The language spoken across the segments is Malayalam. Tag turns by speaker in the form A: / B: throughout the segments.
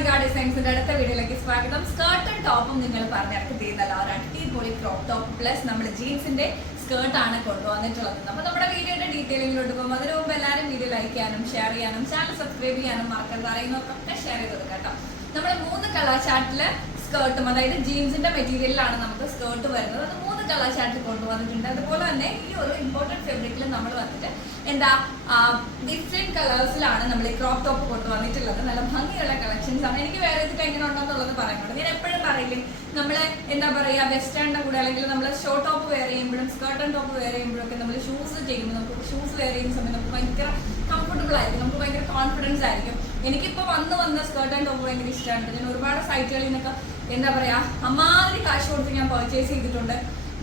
A: മണികാ ഡിസൈൻസിന്റെ അടുത്ത വീഡിയോയിലേക്ക് സ്വാഗതം. സ്കേർട്ടും ടോപ്പും നിങ്ങൾ പറഞ്ഞിറക്കി തീർന്നല്ല ഒരു അടിപൊളി ക്രോപ്പ് ടോപ്പ് പ്ലസ് നമ്മൾ ജീൻസിന്റെ ആണ് കൊണ്ടുവന്നിട്ടുള്ളത്. അപ്പൊ നമ്മുടെ വീഡിയോയുടെ ഡീറ്റെയിലിങ്ങിലോട്ട് പോകുമ്പോൾ അതിനു മുമ്പ് എല്ലാവരും വീഡിയോ ലൈക്ക് ചെയ്യാനും ഷെയർ ചെയ്യാനും ചാനൽ സബ്സ്ക്രൈബ് ചെയ്യാനും മറക്കരുത്. അറിയുന്നവർക്കൊക്കെ ഷെയർ ചെയ്ത് കൊടുക്കാം നമ്മൾ മൂന്ന് കളർ ചാർട്ടിൽ സ്കേർട്ടും അതായത് ജീൻസിന്റെ മെറ്റീരിയലിലാണ് നമുക്ക് സ്കേർട്ട് വരുന്നത്. അത് മൂന്ന് കളർ ചാർട്ട് കൊണ്ടുവന്നിട്ടുണ്ട്. അതുപോലെ തന്നെ ഈ ഒരു ഇമ്പോർട്ടന്റ് ഫെബ്രിക്കിൽ നമ്മൾ വന്നിട്ട് എന്താ ഡിഫറെന്റ് കളേഴ്സിലാണ് നമ്മൾ ഈ ക്രോപ്പ് ടോപ്പ് കൊണ്ടുവന്നിട്ടുള്ളത്. നല്ല ഭംഗിയുള്ള കളക്ഷൻസ് ആണ്. എനിക്ക് വേറെ ഇതിൽ എങ്ങനെ ഉണ്ടെന്നുള്ളത് പറയുന്നുണ്ട് ഞാൻ എപ്പോഴും പറയും നമ്മൾ എന്താ പറയാ വെസ്റ്റേണിന്റെ കൂടെ അല്ലെങ്കിൽ നമ്മൾ ഷോർട്ട് ടോപ്പ് വെയർ ചെയ്യുമ്പോഴും സ്കേർട്ട് ആൻഡ് ടോപ്പ് വെയർ ചെയ്യുമ്പോഴൊക്കെ നമ്മൾ ഷൂസ് ചെയ്യുമ്പോൾ നമുക്ക് ഷൂസ് വെയർ ചെയ്യുന്ന സമയത്ത് നമുക്ക് ഭയങ്കര കംഫർട്ടബിൾ ആയിരിക്കും. നമുക്ക് ഭയങ്കര കോൺഫിഡൻസ് ആയിരിക്കും. എനിക്കിപ്പോ വന്ന് വന്ന സ്കേർട്ട് ആൻഡ് ടോപ്പ് ഭയങ്കര ഇഷ്ടമാണ് ഞാൻ ഒരുപാട് സൈറ്റുകളിൽ നിന്നൊക്കെ എന്താ പറയാ അമ്മാതിരി കാശ് കൊടുത്ത് ഞാൻ പർച്ചേസ് ചെയ്തിട്ടുണ്ട്.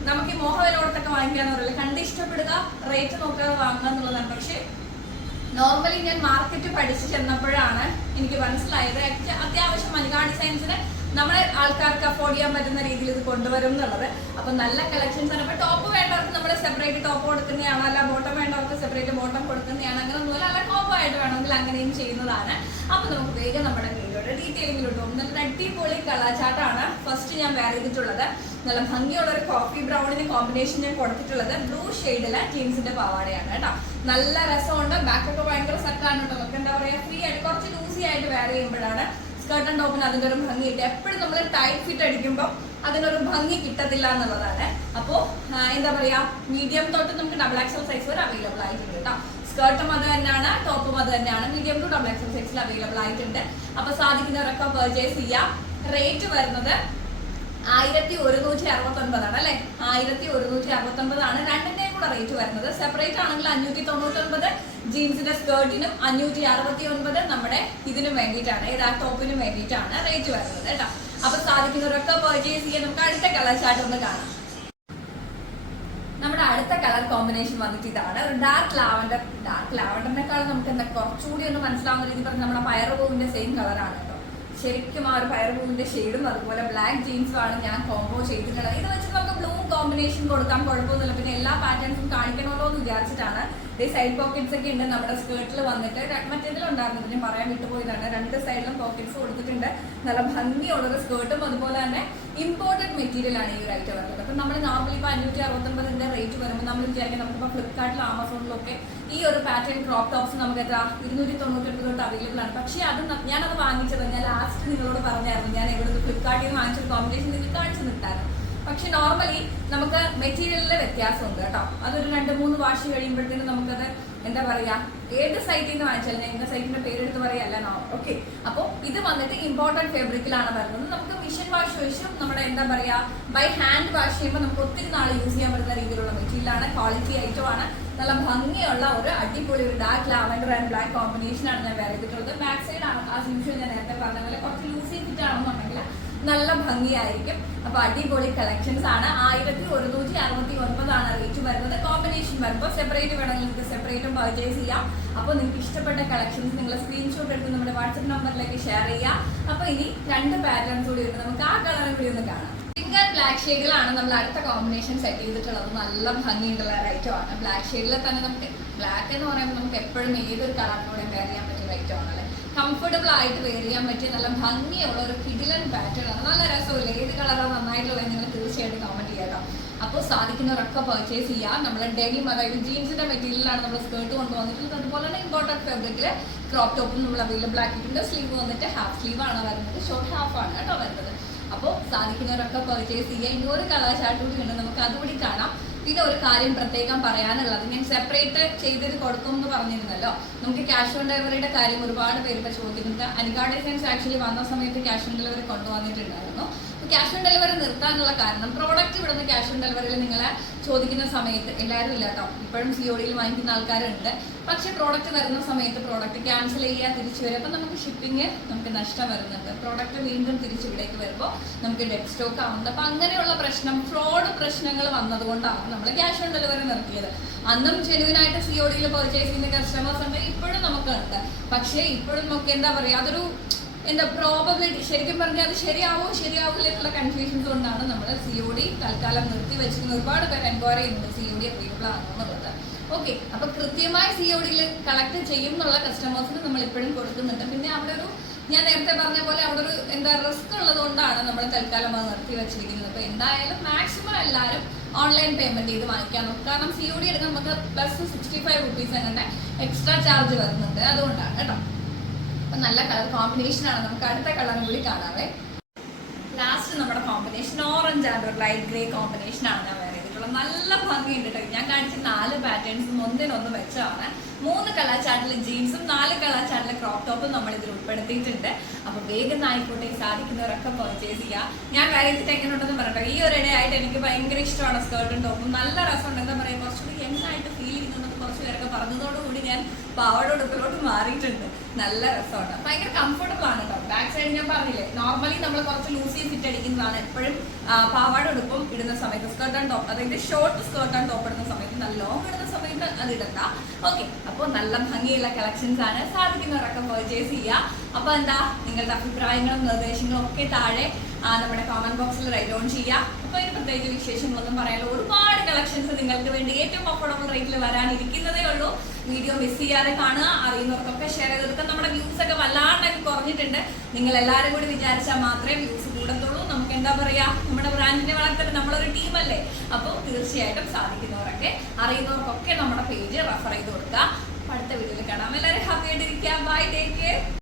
A: നമുക്ക് ഈ മോഹവിലോടത്തൊക്കെ വാങ്ങിക്കാന്ന് പറയില്ല കണ്ട് ഇഷ്ടപ്പെടുക റേറ്റ് നോക്കാതെ വാങ്ങുക എന്നുള്ളതാണ്. പക്ഷേ നോർമലി ഞാൻ മാർക്കറ്റ് പഠിച്ചു ചെന്നപ്പോഴാണ് എനിക്ക് മനസ്സിലായത് അത്യ- അത്യാവശ്യം മലികാ ഡിസൈൻസിന് നമ്മളെ ആൾക്കാർക്ക് അഫോർഡ് ചെയ്യാൻ പറ്റുന്ന രീതിയിൽ ഇത് കൊണ്ടുവരും എന്നുള്ളത്. അപ്പൊ നല്ല കളക്ഷൻസ് ആണ്. അപ്പൊ ടോപ്പ് വേണ്ടവർക്ക് നമ്മൾ സെപ്പറേറ്റ് ടോപ്പ് കൊടുക്കുന്നതാണ് അല്ല ബോട്ടം വേണ്ടവർക്ക് സെപ്പറേറ്റ് ബോട്ടം കൊടുക്കുന്നതാണ് അങ്ങനെ ഒന്നുമല്ല അല്ല കോംബോ ആയിട്ട് അങ്ങനെയും ചെയ്യുന്നതാണ്. അപ്പൊ നമുക്ക് വേഗം നമ്മുടെ വീഡിയോയുടെ ഡീറ്റെയിലിങ്ങിലോട്ട് പോകും. നല്ല അടിപൊളി കളാചാട്ടാണ് ഫസ്റ്റ് ഞാൻ വേറെ ചെയ്തിട്ടുള്ളത്. നല്ല ഭംഗിയുള്ള ഒരു കോഫി ബ്രൗണിന് കോമ്പിനേഷൻ ഞാൻ കൊടുത്തിട്ടുള്ളത്. ബ്ലൂ ഷെയ്ഡിലെ ജീൻസിന്റെ പാവാടയാണ് കേട്ടോ. നല്ല രസമുണ്ട്. ബാക്കൊക്കെ ഭയങ്കര സെറ്റാണ് കേട്ടോ. നമുക്ക് എന്താ പറയാ ഫ്രീ ആയിട്ട് കുറച്ച് ലൂസി ആയിട്ട് വേറെ ചെയ്യുമ്പോഴാണ് സ്കേർട്ട് ആൻഡ് ടോപ്പിന് അതിന്റെ ഒരു ഭംഗി കിട്ടുക. എപ്പോഴും നമ്മൾ ടൈറ്റ് ഫിറ്റ് അടിക്കുമ്പോൾ അതിനൊരു ഭംഗി കിട്ടത്തില്ല എന്നുള്ളതാണ്. അപ്പോ ആ, എന്താ പറയാ മീഡിയം തൊട്ട് നമുക്ക് ഡബിൾ എക്സൽ സൈസ് വരെ അവൈലബിൾ ആയിട്ടുണ്ട് കേട്ടോ. സ്കേർട്ടും അത് തന്നെയാണ് ടോപ്പും അത് തന്നെയാണ്. മീഡിയം ടു ഡബിൾ എക്സൽ സൈസിൽ അവൈലബിൾ ആയിട്ടുണ്ട്. അപ്പൊ സാധിക്കുന്നവരൊക്കെ പെർച്ചേസ് ചെയ്യാം. റേറ്റ് വരുന്നത് ആയിരത്തി ഒരുന്നൂറ്റി അറുപത്തി ഒൻപതാണ് അല്ലെ? ആയിരത്തി ഒരുന്നൂറ്റി അറുപത്തി ഒൻപതാണ് രണ്ടിന്റെയും കൂടെ റേറ്റ് വരുന്നത്. സെപ്പറേറ്റ് ആണെങ്കിൽ അഞ്ഞൂറ്റി തൊണ്ണൂറ്റി ഒൻപത് ജീൻസിന്റെ സ്കേർട്ടിനും അഞ്ഞൂറ്റി അറുപത്തി ഒൻപത് നമ്മുടെ ഇതിനും വേണ്ടിയിട്ടാണ്. ഏതാ ടോപ്പിനും വേണ്ടിയിട്ടാണ് റേറ്റ് വരുന്നത് കേട്ടോ. അപ്പൊ സാധിക്കുന്നവരൊക്കെ പെർച്ചേസ് ചെയ്യാൻ നമുക്ക് അടുത്ത കളർ ചാർട്ട് ഒന്ന് കാണാം. നമ്മുടെ അടുത്ത കളർ കോമ്പിനേഷൻ വന്നിട്ട് ഇതാണ്. ഒരു ഡാർക്ക് ലാവൻഡർ ഡാർക്ക് ലാവൻഡറിനേക്കാൾ നമുക്ക് എന്താ കുറച്ചുകൂടി ഒന്ന് മനസ്സിലാവുന്ന രീതി പറഞ്ഞാൽ നമ്മുടെ പയർ പൂവിന്റെ സെയിം കളറാണ് കേട്ടോ. ശരിക്കും ആ ഒരു പയറുപൂവിന്റെ ഷെയ്ഡും അതുപോലെ ബ്ലാക്ക് ജീൻസും ആണ് ഞാൻ കോംബോ ചെയ്തിട്ടുള്ളത്. ഇത് വെച്ച് നമുക്ക് ബ്ലൂ കോമ്പിനേഷൻ കൊടുക്കാൻ കുഴപ്പമൊന്നുമില്ല. പിന്നെ എല്ലാ പാറ്റേൺസും കാണിക്കണമല്ലോ എന്ന് വിചാരിച്ചിട്ടാണ്. ഈ സൈഡ് പോക്കറ്റ്സ് ഒക്കെ ഉണ്ട് നമ്മുടെ സ്കേർട്ടിൽ വന്നിട്ട്. ര- മറ്റേതിലുണ്ടായിരുന്നു പിന്നെ പറയാൻ വിട്ടുപോയതാണ്. രണ്ട് സൈഡിലും പോക്കറ്റ്സ് കൊടുത്തിട്ടുണ്ട്. നല്ല ഭംഗിയുള്ള ഒരു സ്കേർട്ടും അതുപോലെ തന്നെ ഇമ്പോർട്ടന്റ് മെറ്റീരിയൽ ആണ് ഈ ഒരു ഐറ്റം വരുന്നത്. അപ്പം നമ്മൾ നോർമലി ഇപ്പോൾ അഞ്ഞൂറ്റി അറുപത്തൊമ്പതിന്റെ റേറ്റ് നമ്മൾ വിചാരിക്കും നമുക്കിപ്പോൾ ഫ്ലിപ്കാർട്ടിലും ആമസോണിലൊക്കെ ഈ ഒരു പാറ്റേൺ ക്രോപ്പ് ടോപ്സ് നമുക്ക് എത്ര? ഇരുന്നൂറ്റി തൊണ്ണൂറ്റൊൻപത് തൊട്ട് അവൈലബിൾ ആണ്. പക്ഷേ അത് ഞാനത് വാങ്ങിച്ചത് ഞാൻ ലാസ്റ്റ് നിങ്ങളോട് പറഞ്ഞായിരുന്നു ഞാൻ ഇവിടെ ഫ്ലിപ്കാർട്ടിൽ നിന്ന് വാങ്ങിച്ചൊരു കോമ്പിനേഷൻ നിങ്ങൾക്ക് കാണിച്ചു നിട്ടായിരുന്നു പക്ഷെ നോർമലി നമുക്ക് മെറ്റീരിയലിലെ വ്യത്യാസമുണ്ട് കേട്ടോ. അതൊരു രണ്ട് മൂന്ന് വാഷ് കഴിയുമ്പോഴത്തേനും നമുക്കത് എന്താ പറയാ? ഏത് സൈറ്റിൽ നിന്ന് വാങ്ങിച്ചാലും ഞാൻ ഇന്ന സൈറ്റിന്റെ പേരെടുത്ത് പറയല്ല ഓക്കെ അപ്പോൾ ഇത് വന്നിട്ട് ഇമ്പോർട്ടന്റ് ഫാബ്രിക്കിലാണ് വരുന്നത്. നമുക്ക് മിഷൻ വാഷ് ചോദിച്ചും നമ്മുടെ എന്താ പറയാ ബൈ ഹാൻഡ് വാഷ് ചെയ്യുമ്പോൾ നമുക്ക് ഒത്തിരി നാൾ യൂസ് ചെയ്യാൻ പറ്റുന്ന രീതിയിലുള്ള മെറ്റീരിയലാണ് ക്വാളിറ്റി ഐറ്റം ആണ്. നല്ല ഭംഗിയുള്ള ഒരു അടിപൊളി ഒരു dark lavender and black combination ആണ് ഞാൻ വേറെ ചെയ്തിട്ടുള്ളത്. ബാക്ക് സൈഡ് ആണ് ആ യൂഷ്വൽ ഞാൻ നേരത്തെ പറഞ്ഞ പോലെ കുറച്ച് ലൂസി ഫിറ്റ് ആണെന്നുണ്ടെങ്കിൽ നല്ല ഭംഗിയായിരിക്കും. അപ്പൊ അടിപൊളി കളക്ഷൻസ് ആണ്. ആയിരത്തി ഒരുന്നൂറ്റി അറുപത്തി ഒൻപതാണ് റേറ്റ് വരുന്നത്. കോമ്പിനേഷൻ വരുമ്പോൾ സെപ്പറേറ്റ് വേണമെങ്കിൽ നിങ്ങൾക്ക് സെപ്പറേറ്റും പർച്ചേസ് ചെയ്യാം. അപ്പോൾ നിങ്ങൾക്ക് ഇഷ്ടപ്പെട്ട കളക്ഷൻസ് നിങ്ങൾ സ്ക്രീൻഷോട്ട് എടുത്ത് നമ്മുടെ വാട്സപ്പ് നമ്പറിലേക്ക് ഷെയർ ചെയ്യാം അപ്പൊ ഇനി രണ്ട് പാറ്റേൺസ് കൂടി ഉണ്ട്. നമുക്ക് ആ കളറും കൂടി ഒന്ന് കാണാം. പിങ്ക് ആൻഡ് ബ്ലാക്ക് ഷെയ്ഡിലാണ് നമ്മൾ അടുത്ത കോമ്പിനേഷൻ സെറ്റ് ചെയ്തിട്ടുള്ളത്. നല്ല ഭംഗിയുള്ള ഒരു ഐറ്റം ആണ് ബ്ലാക്ക് ഷെയ്ഡിൽ തന്നെ നമുക്ക് ബ്ലാക്ക് എന്ന് പറയുമ്പോൾ നമുക്ക് എപ്പോഴും ഏതൊരു കളറിനോടും വെയർ ചെയ്യാൻ പറ്റിയ ഐറ്റം ആണല്ലേ കംഫർട്ടബിൾ ആയിട്ട് വെയർ ചെയ്യാൻ പറ്റിയ നല്ല ഭംഗിയുള്ള ഒരു കിടിലൻ പാറ്റേൺ ആണ്. നല്ല രസമില്ല? ഏത് കളറാണ് നന്നായിട്ടുള്ളത് നിങ്ങൾ തീർച്ചയായിട്ടും കമന്റ് ചെയ്യാം അപ്പോൾ സാധിക്കുന്നവരൊക്കെ പർച്ചേസ് ചെയ്യാം നമ്മൾ ഡെനിം അതായത് ജീൻസിന്റെ മെറ്റീരിയലാണ് നമ്മൾ സ്കേർട്ട് കൊണ്ടുവന്നിട്ടുള്ളത്. അതുപോലെ തന്നെ ഇമ്പോർട്ടന്റ് ഫാബ്രിക്കിൽ ക്രോപ്പ് ടോപ്പും നമ്മൾ അവൈലബിൾ ആക്കിയിട്ടുണ്ട്. സ്ലീവ് വന്നിട്ട് ഹാഫ് സ്ലീവ് ആണ് വരുന്നത്. ഷോർട്ട് ഹാഫ് ആണ് കേട്ടോ വരുന്നത്. അപ്പോൾ സാധിക്കുന്നവരൊക്കെ പർച്ചേസ് ചെയ്യുക. ഇനി ഒരു കളർ ചാർട്ട് കൂടി ഉണ്ട്. നമുക്ക് അതുകൂടി കാണാം. പിന്നെ ഒരു കാര്യം പ്രത്യേകം പറയാനുള്ളത്. ഞാൻ സെപ്പറേറ്റ് ചെയ്തിട്ട് കൊടുക്കും എന്ന് പറഞ്ഞിരുന്നല്ലോ. നമുക്ക് ക്യാഷ് ഓൺ ഡെലിവറിയുടെ കാര്യം ഒരുപാട് പേര് ഇപ്പോൾ ചോദിക്കുന്നുണ്ട്. അനികാ ഡിസൈൻസ് ആക്ച്വലി വന്ന സമയത്ത് ക്യാഷ് ഓൺ ഡെലിവറി കൊണ്ടുവന്നിട്ടുണ്ടായിരുന്നു. ക്യാഷ് ഓൺ ഡെലിവറി നിർത്താനുള്ള കാരണം. പ്രോഡക്റ്റ് ഇവിടുന്ന് ക്യാഷ് ഓൺ ഡെലിവറിയിൽ നിങ്ങളെ ചോദിക്കുന്ന സമയത്ത് എല്ലാവരും ഇല്ല കേട്ടോ ഇപ്പോഴും സി ഒ വാങ്ങിക്കുന്ന ആൾക്കാരുണ്ട്. പക്ഷേ പ്രോഡക്റ്റ് വരുന്ന സമയത്ത് പ്രോഡക്റ്റ് ക്യാൻസൽ ചെയ്യുക തിരിച്ചു വരും. അപ്പം നമുക്ക് ഷിപ്പിംഗ് നമുക്ക് നഷ്ടം വരുന്നുണ്ട്. പ്രോഡക്റ്റ് വീണ്ടും തിരിച്ച് ഇവിടേക്ക് വരുമ്പോൾ നമുക്ക് ഡെഡ് സ്റ്റോക്ക് ആവുന്നുണ്ട്. അപ്പം അങ്ങനെയുള്ള പ്രശ്നം ഫ്രോഡ് പ്രശ്നങ്ങൾ വന്നതുകൊണ്ടാണ് നമ്മൾ ക്യാഷ് ഓൺ ഡെലിവറി നിർത്തിയത്. അന്നും ജെനുവിനായിട്ട് സി പർച്ചേസ് ചെയ്യുന്ന കസ്റ്റമേഴ്സ് ഉണ്ട്. ഇപ്പോഴും നമുക്കുണ്ട്. പക്ഷേ ഇപ്പോഴും നമുക്ക് എന്താ പറയുക അതൊരു എന്താ പ്രോബബിലിറ്റി ശരിക്കും പറഞ്ഞാൽ അത് ശരിയാവോ ശരിയാവില്ല എന്നുള്ള കൺഫ്യൂഷൻസ് കൊണ്ടാണ് നമ്മൾ സി ഒ ഡി തൽക്കാലം നിർത്തി വെച്ചിരുന്ന ഒരുപാട് പേര് എൻക്വയറി ചെയ്യുന്നുണ്ട് സി ഒ ഡി അവൈലബിൾ ആണെന്നുള്ളത് ഓക്കെ അപ്പൊ കൃത്യമായി സി ഒ ഡിയിൽ കളക്ട് ചെയ്യും എന്നുള്ള കസ്റ്റമേഴ്സിന് നമ്മൾ ഇപ്പോഴും കൊടുക്കുന്നുണ്ട്. പിന്നെ അവിടെ ഒരു ഞാൻ നേരത്തെ പറഞ്ഞ പോലെ അവിടെ ഒരു എന്താ റിസ്ക് ഉള്ളത് കൊണ്ടാണ് നമ്മൾ തൽക്കാലം അത് നിർത്തി വെച്ചിരിക്കുന്നത്. അപ്പൊ എന്തായാലും മാക്സിമം എല്ലാവരും ഓൺലൈൻ പേയ്മെന്റ് ചെയ്ത് വാങ്ങിക്കാൻ നോക്കും. കാരണം സി ഒ ഡി എടുക്കാൻ നമുക്ക് പ്ലസ് സിക്സ്റ്റി ഫൈവ് റുപ്പീസ് അങ്ങനെ എക്സ്ട്രാ ചാർജ് വരുന്നുണ്ട്. അതുകൊണ്ടാണ് കേട്ടോ. നല്ല കളർ കോമ്പിനേഷൻ ആണ്. നമുക്ക് അടുത്ത കളറും കൂടി കാണാവേ. ലാസ്റ്റ് നമ്മുടെ കോമ്പിനേഷൻ ഓറഞ്ച് ആൻഡ് ഒരു ലൈറ്റ് ഗ്രേ കോമ്പിനേഷൻ ആണ് ഞാൻ വേറെ ചെയ്തിട്ടുള്ളത്. നല്ല ഭംഗിയുണ്ട് കേട്ടോ ഞാൻ കാണിച്ച നാല് പാറ്റേൺസും ഒന്നിനൊന്ന് വെച്ചാണ്. മൂന്ന് കളർ ചാർട്ടിലെ ജീൻസും നാല് കളർ ചാർട്ടിലെ ക്രോപ്പ് ടോപ്പും നമ്മൾ ഇതിൽ ഉൾപ്പെടുത്തിയിട്ടുണ്ട്. അപ്പൊ വേഗം ആയിക്കോട്ടെ സാധിക്കുന്നവരൊക്കെ പർച്ചേസ് ചെയ്യുക. ഞാൻ വേറെ ചെയ്തിട്ട് എങ്ങനെയുണ്ടെന്ന് പറയട്ടെ. ഈ ഒരു ആയിട്ട് എനിക്ക് ഭയങ്കര ഇഷ്ടമാണ് സ്കേർട്ടും ടോപ്പും നല്ല രസം എന്താ പറയുക കുറച്ചുകൂടി യങ് ഫീൽ ചെയ്യുന്നുണ്ടെന്ന് കുറച്ച് പേരൊക്കെ പറഞ്ഞതോടുകൂടി ഞാൻ പാവയുടെ ഉടുപ്പിലോട്ട് മാറിയിട്ടുണ്ട്. നല്ല രസമാണ്. ഭയങ്കര കംഫർട്ടബിൾ ആണ് കേട്ടോ ബാക്ക് സൈഡ് ഞാൻ പറഞ്ഞില്ലേ നോർമലി നമ്മൾ കുറച്ച് ലൂസി ഫിറ്റ് അടിക്കുന്നതാണ് എപ്പോഴും പാവാട ഉടുപ്പും ഇടുന്ന സമയത്ത്. സ്കേർട്ട് ആൻഡ് ടോപ്പ് അതായത് ഷോർട്ട് സ്കേർട്ട് ആൻഡ് ടോപ്പ് ഇടുന്ന സമയത്ത് നല്ല ലോങ് ഇടുന്ന സമയത്ത് അത് ഇടണ്ട. ഓക്കെ അപ്പോൾ നല്ല ഭംഗിയുള്ള കളക്ഷൻസ് ആണ് സാധിക്കുന്നവരൊക്കെ പർച്ചേസ് ചെയ്യുക. അപ്പോൾ എന്താ നിങ്ങളുടെ അഭിപ്രായങ്ങളും നിർദ്ദേശങ്ങളും ഒക്കെ താഴെ നമ്മുടെ കോമന്റ് ബോക്സിൽ റൈറ്റ് ഓൺ ചെയ്യുക. അപ്പോൾ പ്രത്യേകിച്ച് വിശേഷങ്ങളൊന്നും പറയാനുള്ള ഒരുപാട് കളക്ഷൻസ് നിങ്ങൾക്ക് വേണ്ടി ഏറ്റവും അഫോർഡബിൾ റേറ്റിൽ വരാനിരിക്കുന്നതേ ഉള്ളൂ. വീഡിയോ മിസ് ചെയ്യാതെ കാണുക അറിയുന്നവർക്കൊക്കെ ഷെയർ ചെയ്ത് കൊടുക്കുക നമ്മുടെ വ്യൂസ് ഒക്കെ വല്ലാണ്ടൊക്കെ കുറഞ്ഞിട്ടുണ്ട്. നിങ്ങൾ എല്ലാവരും കൂടി വിചാരിച്ചാൽ മാത്രമേ വ്യൂസ് കൂടത്തുള്ളൂ. നമുക്ക് എന്താ പറയാ? നമ്മുടെ ബ്രാൻഡിനെ വളർത്തൽ നമ്മളൊരു ടീമല്ലേ. അപ്പോൾ തീർച്ചയായിട്ടും സാധിക്കുന്നവരൊക്കെ അറിയുന്നവർക്കൊക്കെ നമ്മുടെ പേജ് റെഫർ ചെയ്ത് കൊടുക്കുക. അടുത്ത വീഡിയോയിൽ കാണാം. എല്ലാവരും ഹാപ്പി ആയിട്ടിരിക്കുക. Bye take care